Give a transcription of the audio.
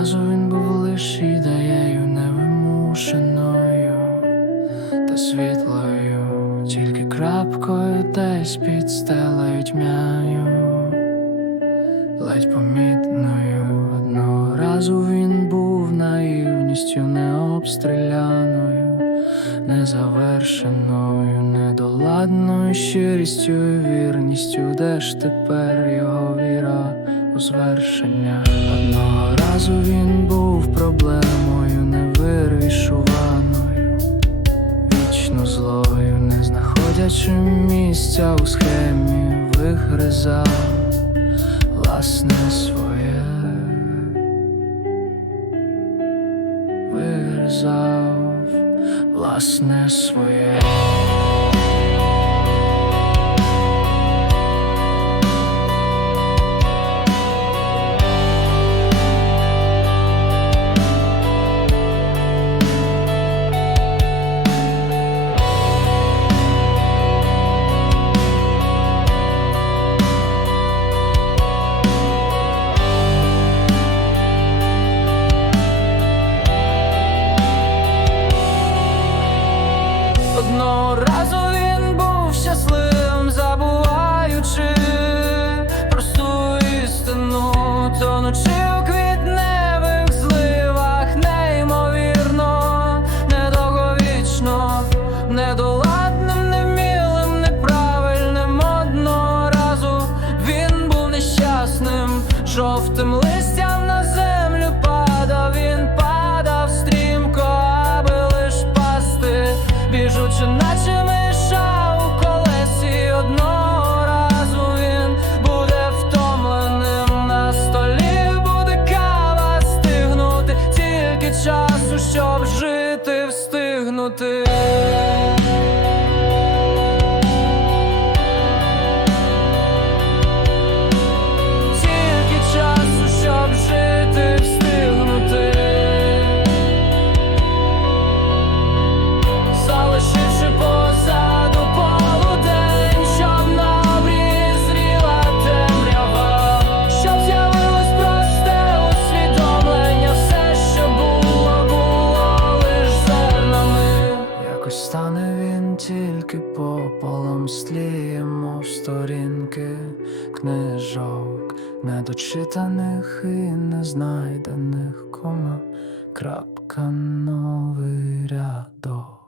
Разу він був лиш ідеєю невимушеною та світлою, тільки крапкою десь під стелею тьмяною, ледь помітною. Одного разу він був наївністю необстріляною, незавершеною, недоладною щирістю вірністю, де ж тепер його віра звершення. Одного разу він був проблемою невирішуваною, вічно злою, не знаходячи місця у схемі, вигризав власне своє, вигризав власне своє. Разу він був щасливим, забуваючи просту істину, тонучи у квітневих зливах, неймовірно, недовговічно, недоладним, невмілим, неправильним. Одного разу він був нещасним, жовтим листям beauté Якось стане він тільки пополам сліємо в сторінки книжок, недочитаних і незнайдених кома, крапка новий рядок.